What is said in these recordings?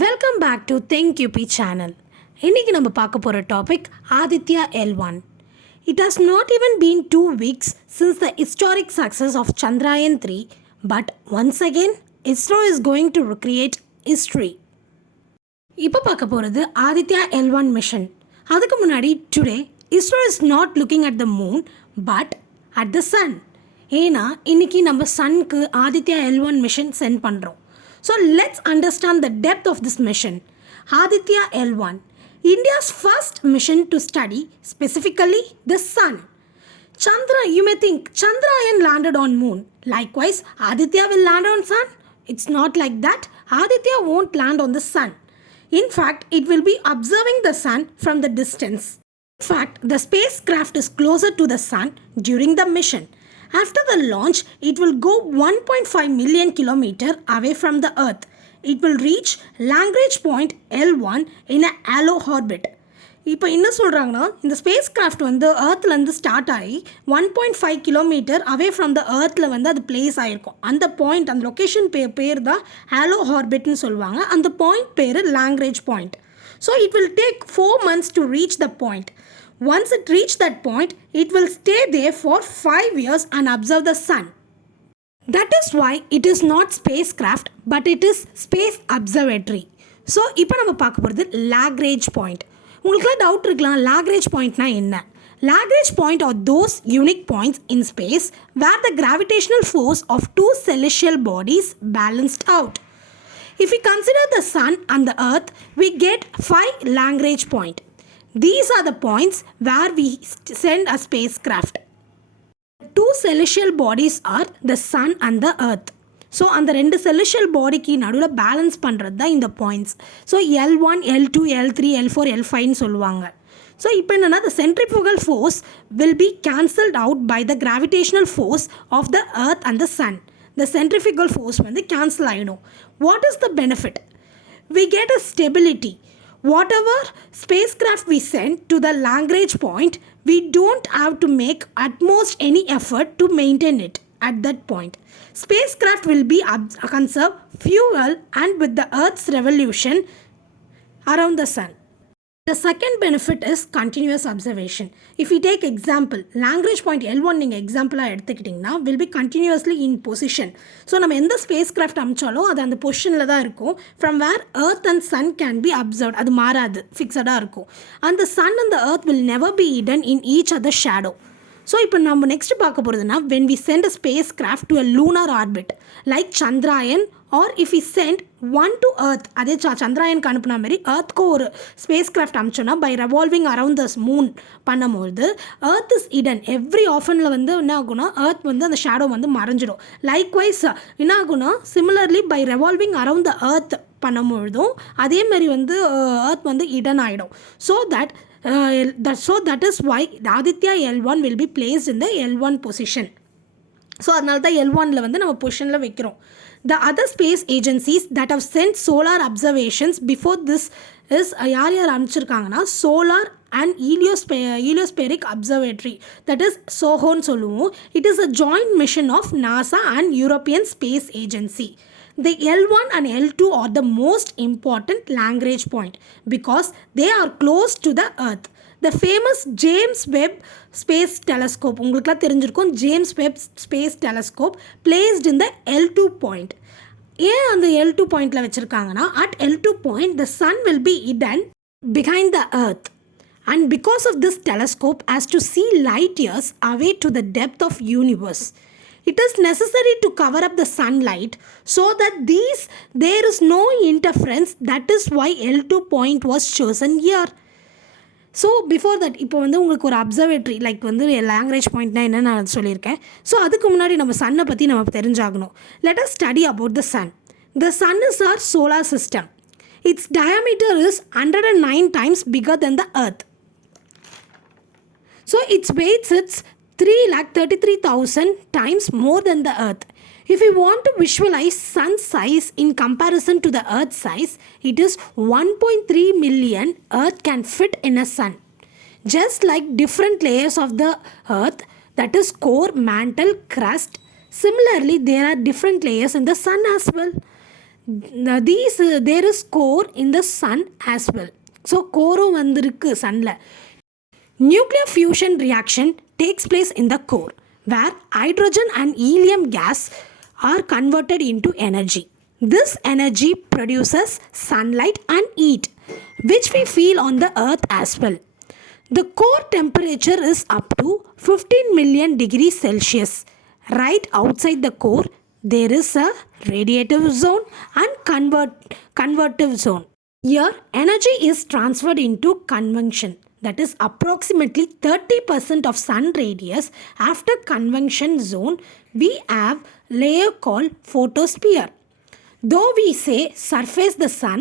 Welcome back to think UP channel. இன்றைக்கி நம்ம பார்க்க போகிற topic Aditya L1. It has not even been 2 weeks since the historic success of Chandrayaan 3, but once again, ISRO is going to recreate history. இப்போ பார்க்க போகிறது Aditya L1 mission. அதுக்கு முன்னாடி today ISRO is not looking at the moon, but at the sun. ஏன்னா இன்றைக்கி நம்ம சன்க்கு Aditya L1 mission send பண்ணுறோம். So let's understand the depth of this mission. Aditya L1, India's first mission to study specifically the sun. Chandra, you may think Chandrayaan landed on moon. Likewise, Aditya will land on sun. It's not like that. Aditya won't land on the sun. In fact, it will be observing the sun from the distance. In fact, the spacecraft is closer to the sun during the mission. After the launch, it will go 1.5 million kilometers away from the Earth. It will reach Lagrange point L1 in a halo orbit. இப்போ என்ன சொல்கிறாங்கன்னா இந்த space craft வந்து ஏர்த்லேருந்து ஸ்டார்ட் ஆகி 1.5 kilometre away from the ஏர்த்தில் வந்து அது பிளேஸ் ஆகிருக்கும். அந்த பாயிண்ட், அந்த லொக்கேஷன் பேர் தான் ஹாலோ ஆர்பிட்னு சொல்லுவாங்க. அந்த பாயிண்ட் பேர் Lagrange point. So it will take 4 months to reach the point. Once it reaches that point, it will stay there for 5 years and observe the sun. That is why it is not spacecraft, but it is space observatory. So, இப்போ நம்ம பார்க்க போகிறது Lagrange point. உங்களுக்குலாம் டவுட் இருக்கலாம், Lagrange pointனா என்ன? Lagrange point are those unique points in space where the gravitational force of two celestial bodies balanced out. If we consider the sun and the earth, we get 5 Lagrange points. These are the points where we send a spacecraft. Two celestial bodies are the sun and the earth. So, அந்த ரெண்டு celestial bodyக்கு நடுவில் பேலன்ஸ் பண்ணுறது தான் இந்த points. So L1, L2, L3, L4, L5ன்னு சொல்லுவாங்க. ஸோ இப்போ என்னென்னா the centrifugal force will be cancelled out by the gravitational force of the earth and the sun. The centrifugal force வந்து cancel ஆகிடும். What is the benefit? We get a stability. Whatever spacecraft we send to the Lagrange point, we don't have to make at most any effort to maintain it at that point. Spacecraft will be conserve fuel and with the Earth's revolution around the sun. The second benefit is continuous observation. If we take example, Lagrange point L1 நீங்கள் எக்ஸாம்பிளாக எடுத்துக்கிட்டிங்கன்னா will be continuously in position. So நம்ம எந்த space craft அமிச்சாலும் அது அந்த பொசிஷனில் தான் இருக்கும். From where earth and sun can be observed. அது மாறாது, ஃபிக்ஸடாக இருக்கும். And the sun and the earth will never be hidden in each other's shadow. So இப்போ நம்ம நெக்ஸ்ட் பார்க்க போகிறதுனா when we send a spacecraft to a lunar orbit like Chandrayaan, or if we send one to earth, அதே சந்திராயனுக்கு அனுப்புன மாதிரி earthக்கு ஒரு ஸ்பேஸ் கிராஃப்ட் அனுப்பிச்சோன்னா by revolving around the moon பண்ணும்போது earth is hidden. எவ்ரி ஆஃபனில் வந்து என்ன ஆகுனா earth வந்து அந்த ஷேடோ வந்து மறைஞ்சிடும். லைக்வைஸ் என்ன ஆகுனா similarly by revolving around the earth பண்ணும்பொழுதும் அதேமாதிரி வந்து earth வந்து hidden ஆகிடும். So that is why Aditya L1 will be placed in the L1 position. So அதனால தான் L1ல வந்து நம்ம பொசிஷனில் வைக்கிறோம். The other space agencies that have sent solar observations before this is யார் அனுப்பிச்சிருக்காங்கன்னா solar and heliospheric observatory, that is SOHOன்னு சொல்லுவோம். It is a joint mission of NASA and European Space Agency. The L1 and L2 are the most important Lagrange point because they are close to the Earth. The famous James Webb Space Telescope, உங்களுக்குலாம் தெரிஞ்சிருக்கும், James Webb Space Telescope placed in the L2 point. ஏன் அந்த L2 பாயிண்டில் வச்சுருக்காங்கன்னா at L2 point the sun will be hidden behind the Earth. And because of this telescope has to see light years away to the depth of universe. It is necessary to cover up the sunlight so that there is no interference. That is why L2 point was chosen here. So before that இப்போ வந்து உங்களுக்கு ஒரு observatory like வந்து லாக்ரேஞ்ச் பாயிண்ட்னா என்னென்னு நான் சொல்லியிருக்கேன். ஸோ அதுக்கு முன்னாடி நம்ம சன்னை பற்றி நம்ம தெரிஞ்சாகணும். Let us study about the sun. The sun is our solar system. Its diameter is 109 times bigger than the earth. So its weight is 333,000 times more than the earth. If we want to visualize sun's size in comparison to the earth's size, it is 1.3 million earth can fit in a sun. Just like different layers of the earth, that is core, mantle, crust, similarly there are different layers in the sun as well. there is core in the sun as well. So கோரும் வந்திருக்கு சன்னில். Nuclear fusion reaction takes place in the core, where hydrogen and helium gas are converted into energy. This energy produces sunlight and heat, which we feel on the earth as well. The core temperature is up to 15 million degrees Celsius. Right outside the core, there is a radiative zone and convertive zone. Here, energy is transferred into convection. That is approximately 30% of sun radius. After convection zone, we have layer called photosphere. Though we say surface the sun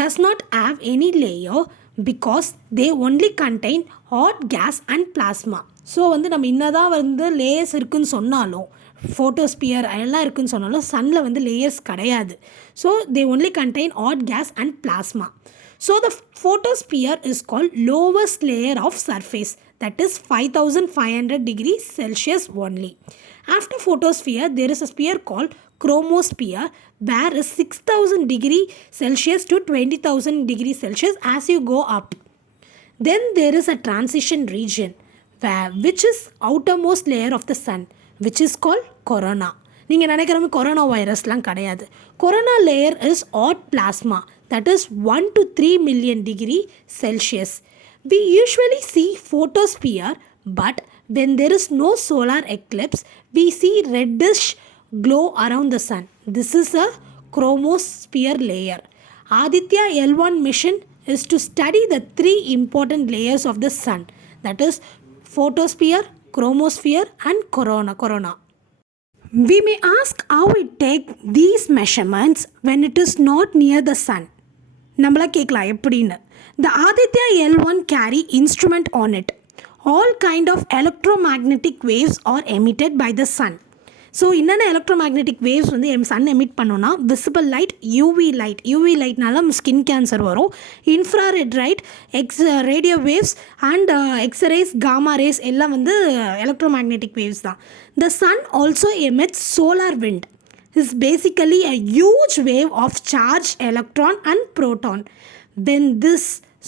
does not have any layer because they only contain hot gas and plasma. So நம்ம இன்னதான் layers இருக்குன்னு சொன்னாலும் photosphere எல்லாம் இருக்குன்னு சொன்னாலும் சன்னில் layers கிடையாது. So they only contain hot gas and plasma. So the photosphere is called lowest layer of surface, that is 5500 degrees Celsius only. After photosphere, there is a sphere called chromosphere, where is 6000 degree Celsius to 20,000 degree Celsius as you go up. Then there is a transition region, which is outermost layer of the sun, which is called corona. நீங்கள் நினைக்கிற மாதிரி கொரோனா வைரஸ்லாம் கிடையாது. Corona layer is hot plasma, that is 1 to 3 million degree Celsius. We usually see photosphere, but when there is no solar eclipse, we see reddish glow around the sun. This is a chromosphere layer. Aditya L1 mission is to study the three important layers of the sun, that is photosphere, chromosphere and corona. We may ask how it take these measurements when it is not near the sun. நம்மளா கேட்கலாம் எப்படின்னு. The Aditya L1 carry instrument on it. All kind of electromagnetic waves are emitted by the sun. So என்னென்ன electromagnetic waves sun emit பண்ணோன்னா visible light, UV லைட்னால skin cancer வரும், infrared light, radio waves and X rays, gamma rays எல்லாம் electromagnetic waves தான். The sun also emits solar wind. is basically a huge wave of charged electron and proton. When this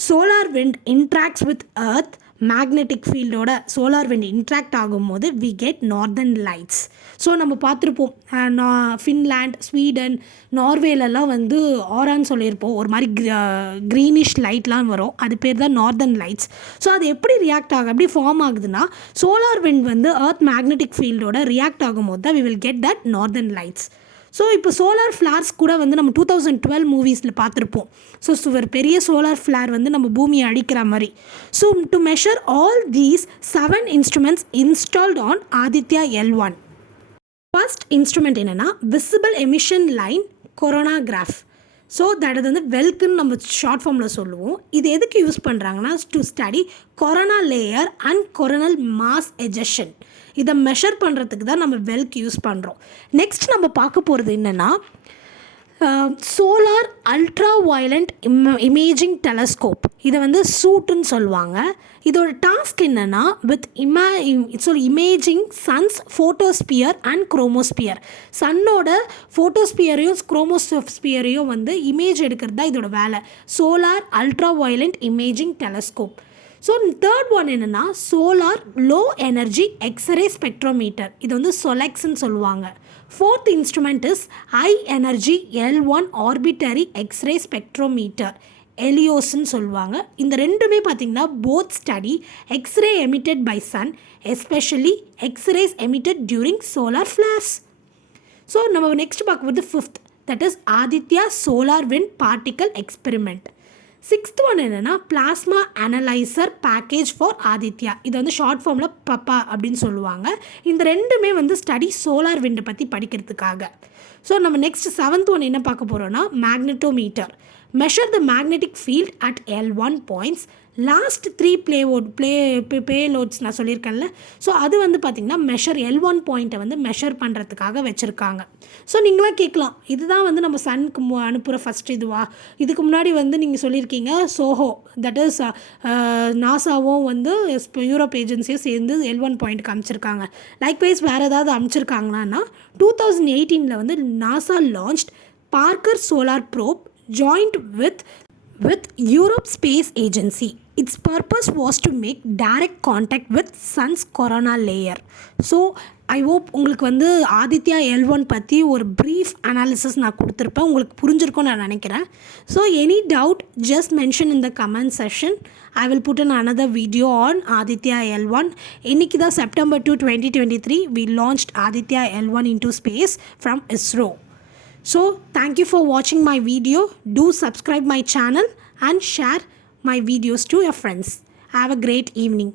solar wind interacts with earth, magnetic ஃபீல்டோட solar wind interact ஆகும்போது we get northern lights. So நம்ம பார்த்துருப்போம் Finland, Sweden, நார்வேலெல்லாம் ஆரான்னு சொல்லியிருப்போம், ஒரு மாதிரி க்ரீனிஷ் லைட்லாம் வரும், அது பேர் தான் நார்தர்ன் லைட்ஸ். ஸோ அது எப்படி ரியாக்ட் ஆகும், எப்படி ஃபார்ம் ஆகுதுன்னா சோலார் விண்ட் எர்த் மேக்னெட்டிக் ஃபீல்டோட ரியாக்ட் ஆகும்போது தான் we will get that northern lights. So இப்போ சோலார் ஃப்ளார்ஸ் கூட நம்ம 2012 மூவிஸில் பார்த்துருப்போம். ஸோ ஒரு பெரிய சோலார் ஃப்ளார் நம்ம பூமியை அடிக்கிற மாதிரி. So to measure all these 7 instruments installed on Aditya L1. First instrument என்னென்னா visible emission line coronagraph. So that இது வெல்க்குன்னு நம்ம ஷார்ட் ஃபார்மில் சொல்லுவோம். இது எதுக்கு யூஸ் பண்ணுறாங்கன்னா to study corona layer and coronal mass ejection. இதை மெஷர் பண்ணுறதுக்கு தான் நம்ம வெல்க் யூஸ் பண்ணுறோம். நெக்ஸ்ட் நம்ம பார்க்க போகிறது என்னென்னா solar ultra violet imaging telescope. இதை சூட்டுன்னு சொல்லுவாங்க. இதோட டாஸ்க் என்னென்னா with imaging sun's photosphere and chromosphere. சன்னோட ஃபோட்டோஸ்பியரையும் குரோமோஸ்பியரையும் இமேஜ் எடுக்கிறது தான் இதோட வேலை. Solar ultra violet imaging telescope. So third one என்னென்னா solar low energy X ray spectrometer. இது சொலெக்ஸ்ன்னு சொல்லுவாங்க. Fourth instrument is high energy L1 orbiting X ray spectrometer, எலியோஸ்ன்னு சொல்லுவாங்க. இந்த ரெண்டுமே பார்த்திங்கன்னா both study X ray emitted by sun, especially X rays emitted during solar flares. So நம்ம நெக்ஸ்ட் பார்க்கும்போது fifth, that is Aditya solar wind particle experiment. Sixth one என்னென்னா plasma analyser package for Aditya. இது short ஃபார்மில் பப்பா அப்படின்னு சொல்லுவாங்க. இந்த ரெண்டுமே ஸ்டடி சோலார் விண்டை பற்றி படிக்கிறதுக்காக. ஸோ நம்ம நெக்ஸ்ட் செவன்த் ஒன் என்ன பார்க்க போகிறோன்னா மேக்னெட்டோமீட்டர். measure the magnetic field at L1 points. Last 3 பேலோட்ஸ் நான் சொல்லியிருக்கேன்ல. ஸோ அது பார்த்திங்கன்னா மெஷர் L1 பாயிண்ட்டை மெஷர் பண்ணுறதுக்காக வச்சுருக்காங்க. ஸோ நீங்களாம் கேட்கலாம், இதுதான் நம்ம சனுக்கு அனுப்புகிற ஃபஸ்ட் இதுவா? இதுக்கு முன்னாடி நீங்கள் சொல்லியிருக்கீங்க சோஹோ, தட் இஸ் நாசாவும் யூரோப் ஏஜென்சியும் சேர்ந்து L1 பாயிண்ட்டுக்கு அனுப்பிச்சிருக்காங்க. லைக்வைஸ் வேறு ஏதாவது அனுப்பிச்சிருக்காங்களான்னா 2018 NASA launched Parker Solar Probe joined with Europe Space Agency. Its purpose was to make direct contact with sun's corona layer. So I hope உங்களுக்கு வந்து ஆதித்யா L1 பற்றி ஒரு ப்ரீஃப் அனாலிசிஸ் நான் கொடுத்துருப்பேன். உங்களுக்கு புரிஞ்சிருக்கும்னு நான் நினைக்கிறேன். So any doubt just mention in the comment session. I will put in another video on Aditya L1. இன்னைக்கு தான் September 2, 2023 we launched Aditya L1 into space from ISRO. So thank you for watching my video. Do subscribe my channel and share my videos to your friends. Have a great evening.